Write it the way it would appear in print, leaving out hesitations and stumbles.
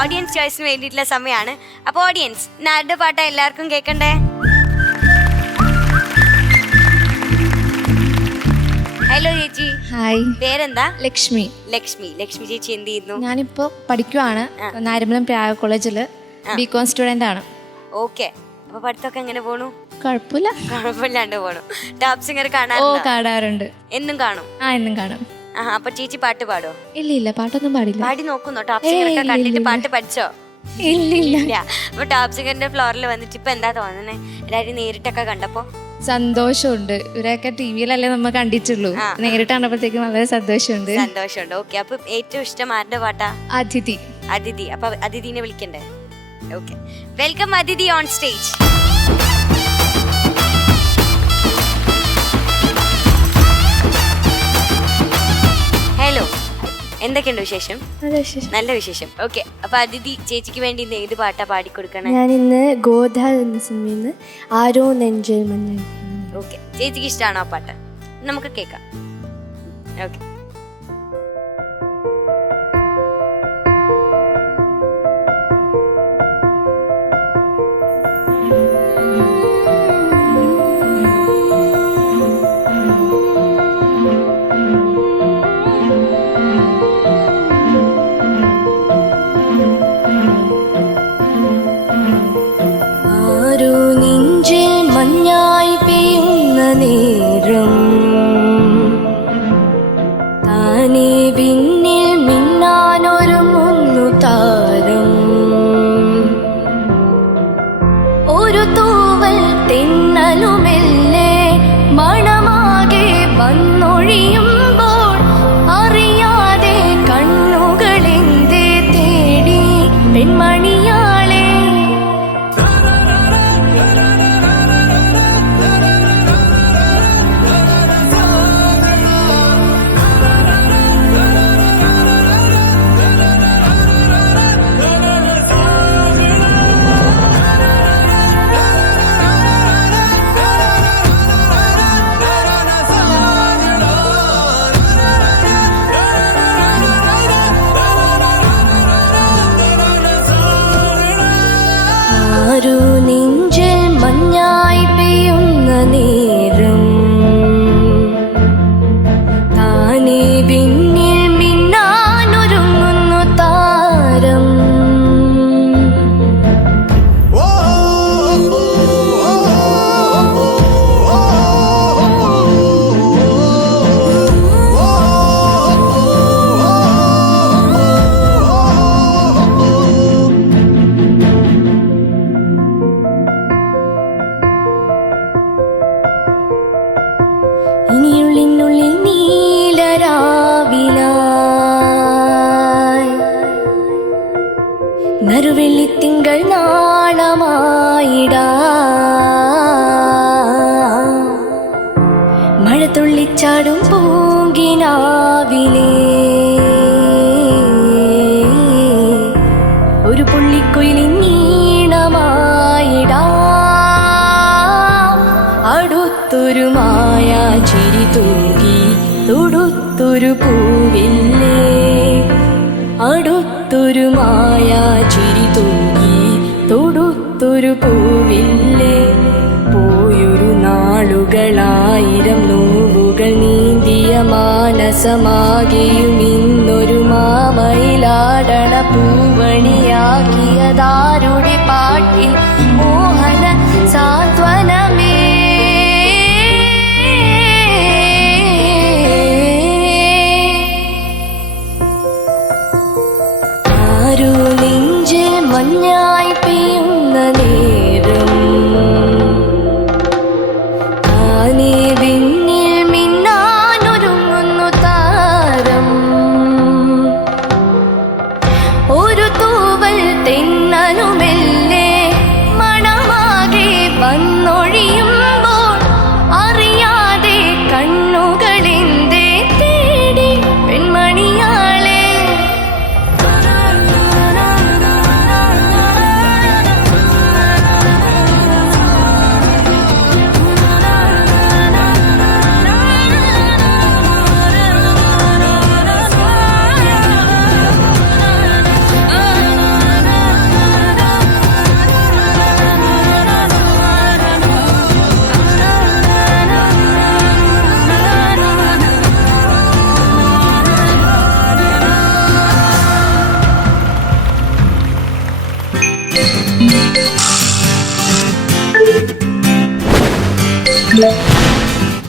Audience ചോയ്സിന് വേണ്ടിയിട്ടുള്ള സമയമാണ്. അപ്പോൾ ഓഡിയൻസ്, ആരുടെ പാട്ടാ എല്ലാവർക്കും കേൾക്കണ്ടേ? ഹലോ ചേച്ചി. ഹായ്, പേരെന്താ? ലക്ഷ്മി. ലക്ഷ്മി ചേച്ചി എന്ത് ചെയ്യുന്നു? ഞാനിപ്പോ പഠിക്കുവാണ്. നാരമ്പലം പ്രായ കോളേജില് ബികോം സ്റ്റുഡന്റ് ആണ്. ഓക്കെ. അപ്പൊ പഠിത്തമൊക്കെ എങ്ങനെ പോണു? കുഴപ്പമില്ലാണ്ട് പോണു. ടോപ് സിംഗർ കാണാറുണ്ട്. എന്നും കാണും? എന്നും കാണും. അപ്പൊ ചേച്ചി പാട്ട് പാടോ? ഇല്ല, പാട്ടൊന്നും പാടില്ല. പാടി നോക്കുന്നോ? ടോപ് സിംഗർ ഒക്കെ കണ്ടിട്ട് പാട്ട് പഠിച്ചോ? ഇല്ല. അപ്പൊ ടോപ് സിംഗറിന്റെ ഫ്ലോറിൽ വന്നിട്ട് ഇപ്പൊ എന്താ തോന്നുന്നേ? എല്ലാരും നേരിട്ടൊക്കെ കണ്ടപ്പോ സന്തോഷമുണ്ട്. ഇവരൊക്കെ ടിവിയിലല്ലേ നമ്മൾ കണ്ടിട്ടുള്ളൂ. നേരിട്ട് കണ്ടപ്പോഴത്തേക്ക് വളരെ സന്തോഷമുണ്ട്. ഓക്കെ. അപ്പൊ ഏറ്റവും ഇഷ്ടം ആരുടെ പാട്ടാ? അതിഥി. അപ്പൊ അതിഥിനെ വിളിക്കണ്ടേ? ഓക്കെ, വെൽക്കം അതിഥി ഓൺ സ്റ്റേജ്. ഹലോ, എന്തൊക്കെയുണ്ട് വിശേഷം? നല്ല വിശേഷം. ഓക്കെ, അപ്പൊ അതിഥി ചേച്ചിക്ക് വേണ്ടി ഇന്ന് ഏത് പാട്ടാ പാടിക്കൊടുക്കണേ? ഞാൻ ഇന്ന് ഗോദ എന്ന സിനിമയിൽ ആരോ നെഞ്ചിൽ മഞ്ഞ. ഓക്കെ, ചേച്ചിക്ക് ഇഷ്ടമാണോ ആ പാട്ട്? നമുക്ക് കേൾക്കാം. ഓക്കെ. നറുവെള്ളിത്തിങ്കൾ നാളമായിടാ മഴ തുള്ളിച്ചാടും പൂങ്കിനാവിലേ ഒരു പുള്ളിക്കുയിലിൻ നീണമായിടാ അടുത്തൊരു മായ ചിരി തൂകി തൊടുത്തൊരു പൂവില്ലേ അടുത്തൊരു മായ ചിരി തൂകി തൊടുത്തൊരു പൂവില്ലേ പോയൊരു നാളുകളായിരം നോവുകൾ നീന്തിയ മാനസമാകെയും ഇന്നൊരു മാമയിലാടണ പൂവണിയാക്കിയതാരുടെ പാട്ടിൽ മോഹന സാന്ത്വനമേ നെഞ്ചിൽ മഞ്ഞായി പെയ്യുന്ന നേരം താനേ വിണ്ണിൽ മിന്നാനൊരുങ്ങുന്നു താരം ഒരു തൂവൽ തെന്നലുമെല്ലേ മണമാകെ വന്നൊഴിയുമ്പോൾ അറിയാതെ കണ്ണുകളെന്തേ തേടി പെൺമണിയാളെ നിന്ന്